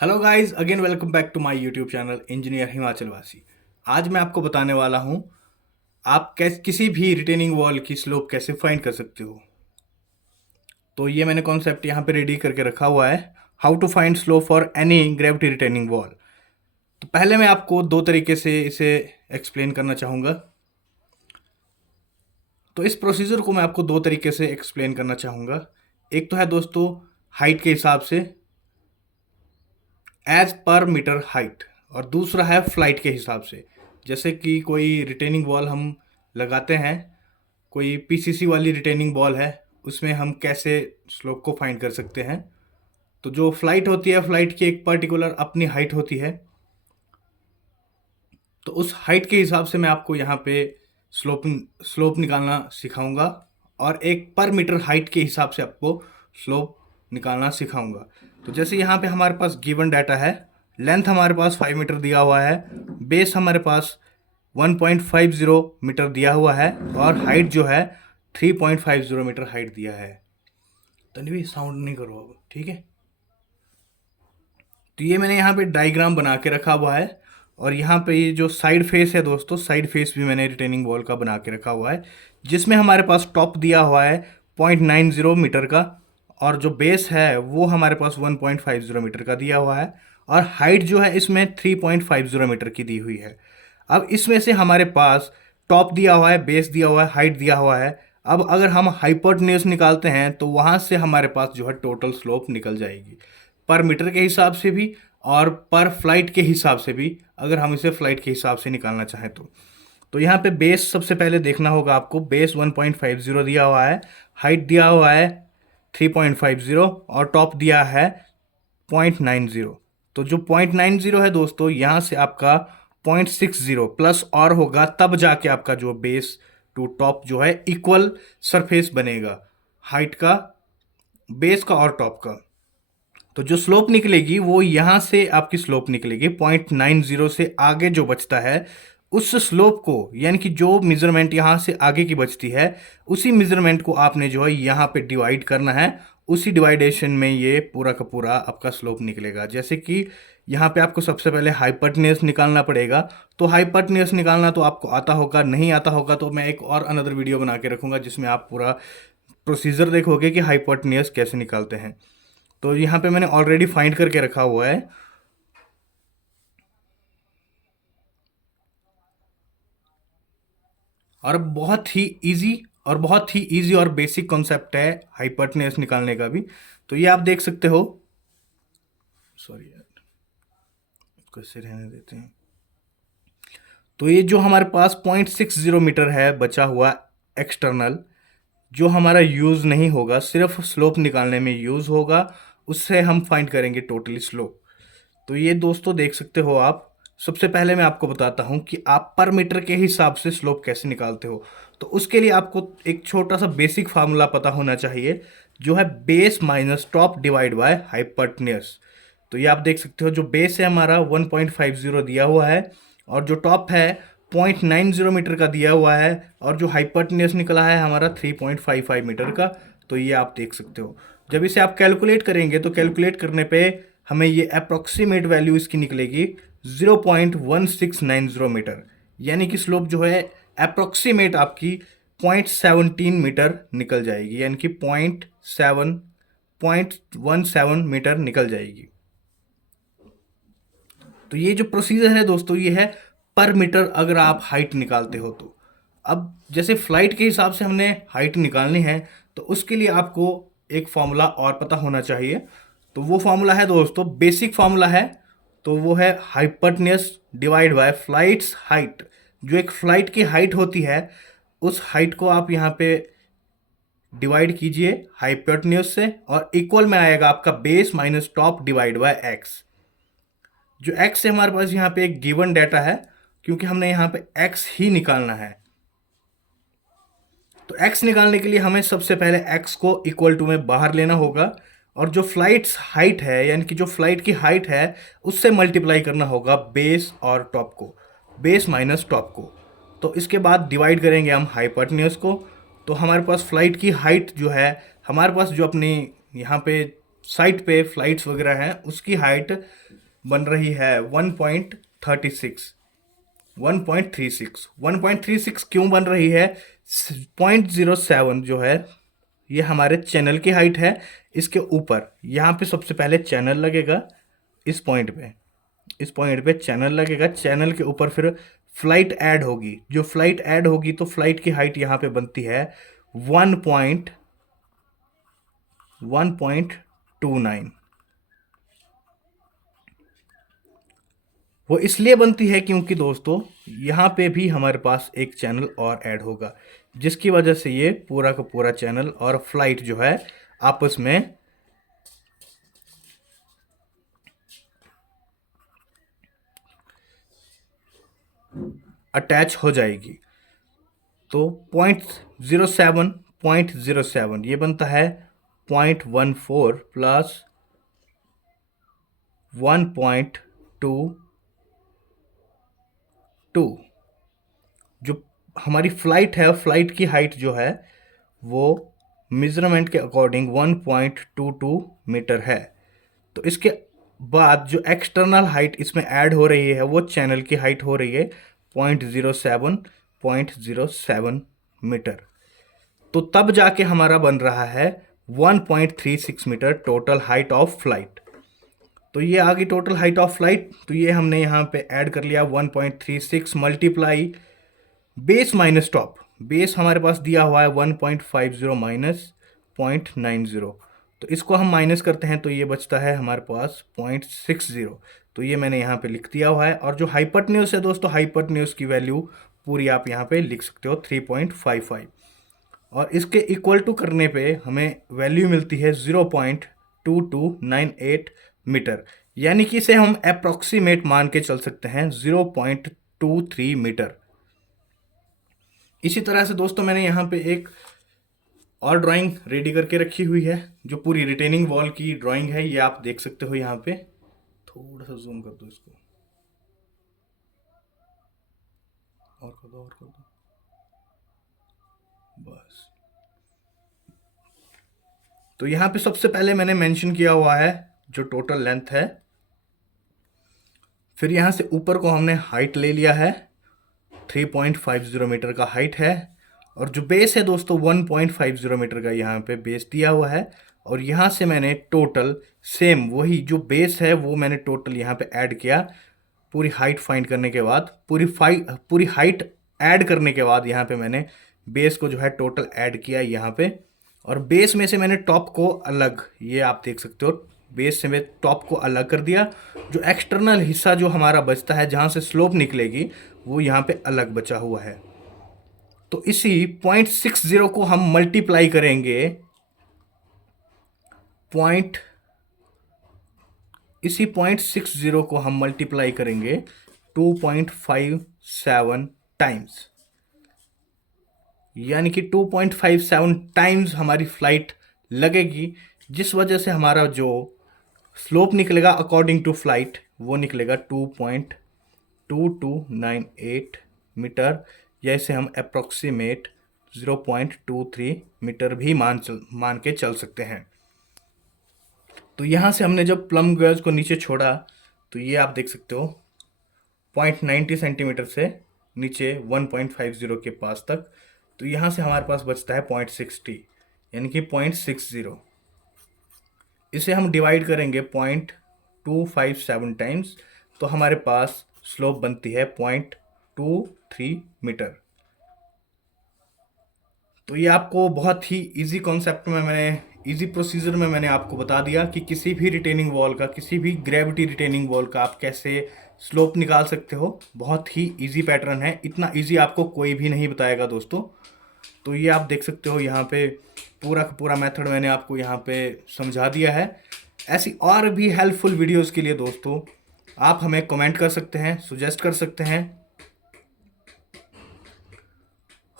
Hello guys, again welcome back to my YouTube channel engineer Himachal वासी। आज मैं आपको बताने वाला हूँ आप कैसे किसी भी रिटेनिंग वॉल की स्लोप कैसे फाइंड कर सकते हो। तो ये मैंने कॉन्सेप्ट यहाँ पे रेडी करके रखा हुआ है, how to find slope for any gravity retaining wall. तो पहले मैं आपको दो तरीके से इसे एक्सप्लेन करना चाहूँगा। तो इस प्रोसीजर को मैं आपको दो तरीके से एक्सप्लेन करना चाहूँगा। एक तो है दोस्तों हाइट के हिसाब से, एज पर मीटर हाइट, और दूसरा है फ्लाइट के हिसाब से। जैसे कि कोई रिटेनिंग वॉल हम लगाते हैं, कोई पीसीसी वाली रिटेनिंग वॉल है, उसमें हम कैसे स्लोप को फाइंड कर सकते हैं। तो जो फ्लाइट होती है, फ्लाइट की एक पर्टिकुलर अपनी हाइट होती है, तो उस हाइट के हिसाब से मैं आपको यहाँ पे स्लोप निकालना सिखाऊंगा, और एक पर मीटर हाइट के हिसाब से आपको स्लोप निकालना सिखाऊंगा। तो जैसे यहाँ पे हमारे पास गिवन डाटा है, लेंथ हमारे पास 5 मीटर दिया हुआ है, बेस हमारे पास 1.50 मीटर दिया हुआ है, और हाइट जो है 3.50 मीटर हाइट दिया है। तनवी साउंड नहीं करो अब, ठीक है। तो ये मैंने यहाँ पे डायग्राम बना के रखा हुआ है, और यहाँ पे ये जो साइड फेस है दोस्तों, साइड फेस भी मैंने रिटेनिंग वॉल का बना के रखा हुआ है, जिसमें हमारे पास टॉप दिया हुआ है 0.90 मीटर का, और जो बेस है वो हमारे पास 1.50 मीटर का दिया हुआ है, और हाइट जो है इसमें 3.50 मीटर की दी हुई है। अब इसमें से हमारे पास टॉप दिया हुआ है, बेस दिया हुआ है, हाइट दिया हुआ है। अब अगर हम हाइपोटेन्यूज निकालते हैं तो वहाँ से हमारे पास जो है टोटल स्लोप निकल जाएगी, पर मीटर के हिसाब से भी और पर फ्लाइट के हिसाब से भी, अगर हम इसे फ्लाइट के हिसाब से निकालना चाहें तो यहाँ पे बेस सबसे पहले देखना होगा आपको। बेस 1.50 दिया हुआ है, हाइट दिया हुआ है 3.50, और टॉप दिया है 0.90। तो जो 0.90 है दोस्तों, यहाँ से आपका 0.60 प्लस और होगा, तब जाके आपका जो बेस टू टॉप जो है इक्वल सरफेस बनेगा, हाइट का, बेस का और टॉप का। तो जो स्लोप निकलेगी वो यहाँ से आपकी स्लोप निकलेगी 0.90 से आगे जो बचता है उस स्लोप को, यानी कि जो मेजरमेंट यहाँ से आगे की बचती है, उसी मेजरमेंट को आपने जो है यहाँ पे डिवाइड करना है। उसी डिवाइडेशन में ये पूरा का पूरा आपका स्लोप निकलेगा। जैसे कि यहाँ पे आपको सबसे पहले हाइपोटेन्यूज निकालना पड़ेगा। तो हाइपोटेन्यूज निकालना तो आपको आता होगा, नहीं आता होगा तो मैं एक और अनदर वीडियो बना के रखूँगा जिसमें आप पूरा प्रोसीजर देखोगे कि हाइपोटेन्यूज कैसे निकालते हैं। तो यहाँ पे मैंने ऑलरेडी फाइंड करके रखा हुआ है। और बहुत ही इजी और बेसिक कॉन्सेप्ट है हाइपोटेन्यूज निकालने का भी। तो ये आप देख सकते हो। सॉरी यार, इसको ऐसे रहने देते हैं। तो ये जो हमारे पास 0.60 मीटर है बचा हुआ एक्सटर्नल, जो हमारा यूज़ नहीं होगा, सिर्फ स्लोप निकालने में यूज़ होगा, उससे हम फाइंड करेंगे टोटली स्लोप। तो ये दोस्तों देख सकते हो आप। सबसे पहले मैं आपको बताता हूँ कि आप पर मीटर के हिसाब से स्लोप कैसे निकालते हो। तो उसके लिए आपको एक छोटा सा बेसिक फार्मूला पता होना चाहिए, जो है base minus top divide by hypotenuse. तो ये आप देख सकते हो, जो बेस है हमारा 1.50 दिया हुआ है, और जो टॉप है 0.90 मीटर का दिया हुआ है, और जो हाइपोटेन्यूज निकला है हमारा 3.55 मीटर का। तो ये आप देख सकते हो। जब इसे आप कैलकुलेट करेंगे तो कैलकुलेट करने पे हमें ये अप्रोक्सीमेट वैल्यू इसकी निकलेगी 0.1690 मीटर, यानी कि स्लोप जो है अप्रोक्सीमेट आपकी 0.17 मीटर निकल जाएगी, यानी कि 0.17 मीटर निकल जाएगी। तो ये जो प्रोसीजर है दोस्तों, ये है पर मीटर अगर आप हाइट निकालते हो तो। अब जैसे फ्लाइट के हिसाब से हमने हाइट निकालनी है, तो उसके लिए आपको एक फॉर्मूला और पता होना चाहिए। तो वो फॉर्मूला है दोस्तों, बेसिक फॉर्मूला है। तो वो है hypotenuse divide by flights height. जो एक फ्लाइट की हाइट होती है, उस हाइट को आप यहाँ पे डिवाइड कीजिए हाइपोटेन्यूज से, और इक्वल में आएगा आपका base minus top divide by x. जो एक्स है हमारे पास यहाँ पे एक गिवन डाटा है, क्योंकि हमने यहाँ पे एक्स ही निकालना है। तो एक्स निकालने के लिए हमें सबसे पहले एक्स को इक्वल टू में बाहर लेना होगा, और जो फ्लाइट्स हाइट है, यानी कि जो फ्लाइट की हाइट है, उससे मल्टीप्लाई करना होगा बेस और टॉप को, बेस माइनस टॉप को। तो इसके बाद डिवाइड करेंगे हम हाइपोटेन्यूज को। तो हमारे पास फ्लाइट की हाइट जो है, हमारे पास जो अपनी यहाँ पे साइट पे फ्लाइट्स वगैरह हैं उसकी हाइट बन रही है 1.36, 1.36 क्यों बन रही है? 0.07 जो है ये हमारे चैनल की हाइट है। इसके ऊपर यहाँ पे सबसे पहले चैनल लगेगा, इस पॉइंट पे, इस पॉइंट पे चैनल लगेगा। चैनल के ऊपर फिर फ्लाइट ऐड होगी। जो फ्लाइट ऐड होगी तो फ्लाइट की हाइट यहाँ पे बनती है 1.29। वो इसलिए बनती है क्योंकि दोस्तों यहाँ पे भी हमारे पास एक चैनल और ऐड होगा, जिसकी वजह से ये पूरा का पूरा चैनल और फ्लाइट जो है आपस में अटैच हो जाएगी। तो 0.07 ये बनता है 0.14 प्लस 1.22। जो हमारी फ्लाइट है, फ्लाइट की हाइट जो है वो मेजरमेंट के अकॉर्डिंग 1.22 मीटर है। तो इसके बाद जो एक्सटर्नल हाइट इसमें ऐड हो रही है वो चैनल की हाइट हो रही है 0.07 मीटर। तो तब जाके हमारा बन रहा है 1.36 meter total height of flight. तो ये आ गई टोटल हाइट ऑफ फ्लाइट। तो ये हमने यहाँ पे ऐड कर लिया 1.36 multiply base minus top. Base हमारे पास दिया हुआ है 1.50 माइनस 0.90। तो इसको हम माइनस करते हैं तो ये बचता है हमारे पास 0.60। तो ये मैंने यहाँ पे लिख दिया हुआ है। और जो हाइपोटेन्यूज है दोस्तों, हाइपोटेन्यूज की वैल्यू पूरी आप यहाँ पे लिख सकते हो 3.55। और इसके इक्वल टू करने पे हमें वैल्यू मिलती है 0.2298 मीटर। यानी कि इसे हम अप्रोक्सीमेट मान के चल सकते हैं 0.23 मीटर। इसी तरह से दोस्तों मैंने यहाँ पे एक और ड्राइंग रेडी करके रखी हुई है, जो पूरी रिटेनिंग वॉल की ड्राइंग है। ये आप देख सकते हो यहाँ पे। थोड़ा सा जूम कर दो इसको, और कर दो, और कर दो, बस। तो यहाँ पे सबसे पहले मैंने मेंशन किया हुआ है जो टोटल लेंथ है। फिर यहाँ से ऊपर को हमने हाइट ले लिया है, 3.50 मीटर का हाइट है। और जो बेस है दोस्तों 1.50 मीटर का यहाँ पे बेस दिया हुआ है। और यहाँ से मैंने टोटल सेम वही जो बेस है वो मैंने टोटल यहाँ पे ऐड किया। पूरी हाइट फाइंड करने के बाद, पूरी हाइट ऐड करने के बाद यहाँ पे मैंने बेस को जो है टोटल ऐड किया यहाँ पे। और बेस में से मैंने टॉप को अलग, ये आप देख सकते हो, बेस से मैं टॉप को अलग कर दिया। जो एक्सटर्नल हिस्सा जो हमारा बचता है जहाँ से स्लोप निकलेगी वो यहाँ पे अलग बचा हुआ है। तो इसी 0.60 को हम मल्टीप्लाई करेंगे पॉइंट इसी 0.60 को हम मल्टीप्लाई करेंगे 2.57 टाइम्स। यानी कि 2.57 टाइम्स हमारी फ्लाइट लगेगी, जिस वजह से हमारा जो स्लोप निकलेगा अकॉर्डिंग टू फ्लाइट वो निकलेगा 2.2298 मीटर। या इसे हम अप्रोक्सीमेट 0.23 मीटर भी मान के चल सकते हैं। तो यहाँ से हमने जब प्लम गर्ज को नीचे छोड़ा तो ये आप देख सकते हो 0.90 सेंटीमीटर से नीचे 1.50 के पास तक। तो यहाँ से हमारे पास बचता है 0.60, यानी कि 0.60। इसे हम डिवाइड करेंगे 0.257 टाइम्स, तो हमारे पास स्लोप बनती है 0.23 मीटर। तो ये आपको बहुत ही इजी कॉन्सेप्ट में इजी प्रोसीजर में मैंने आपको बता दिया कि किसी भी रिटेनिंग वॉल का, किसी भी ग्रेविटी रिटेनिंग वॉल का आप कैसे स्लोप निकाल सकते हो। बहुत ही इजी पैटर्न है, इतना इजी आपको कोई भी नहीं बताएगा दोस्तों। तो ये आप देख सकते हो यहाँ पे पूरा का पूरा मेथड मैंने आपको यहाँ पे समझा दिया है। ऐसी और भी हेल्पफुल वीडियोस के लिए दोस्तों आप हमें कमेंट कर सकते हैं, सुजेस्ट कर सकते हैं।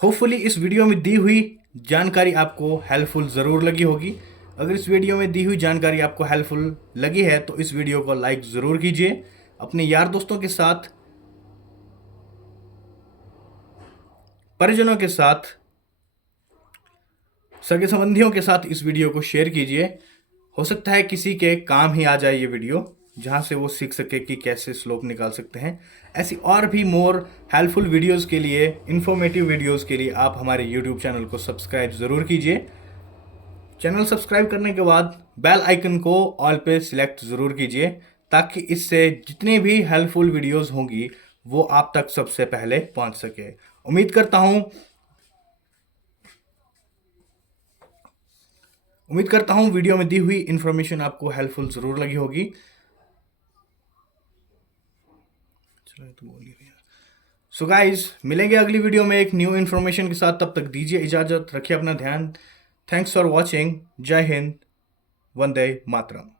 होपफुली इस वीडियो में दी हुई जानकारी आपको हेल्पफुल ज़रूर लगी होगी। अगर इस वीडियो में दी हुई जानकारी आपको हेल्पफुल लगी है तो इस वीडियो को लाइक ज़रूर कीजिए। अपने यार दोस्तों के साथ, परिजनों के साथ, सगे संबंधियों के साथ इस वीडियो को शेयर कीजिए। हो सकता है किसी के काम ही आ जाए ये वीडियो, जहाँ से वो सीख सके कि कैसे स्लोप निकाल सकते हैं। ऐसी और भी मोर हेल्पफुल वीडियोस के लिए, इंफॉर्मेटिव वीडियोस के लिए आप हमारे यूट्यूब चैनल को सब्सक्राइब ज़रूर कीजिए। चैनल सब्सक्राइब करने के बाद बेल आइकन को ऑल पे सिलेक्ट ज़रूर कीजिए, ताकि इससे जितनी भी हेल्पफुल वीडियोस होंगी वो आप तक सबसे पहले पहुंच सके। उम्मीद करता हूं वीडियो में दी हुई इंफॉर्मेशन आपको हेल्पफुल ज़रूर लगी होगी। चलो तो बोलिए भैया। सो गाइज, मिलेंगे अगली वीडियो में एक न्यू इन्फॉर्मेशन के साथ। तब तक दीजिए इजाज़त, रखिए अपना ध्यान। Thanks for watching. जय हिंद, वंदे मातरम।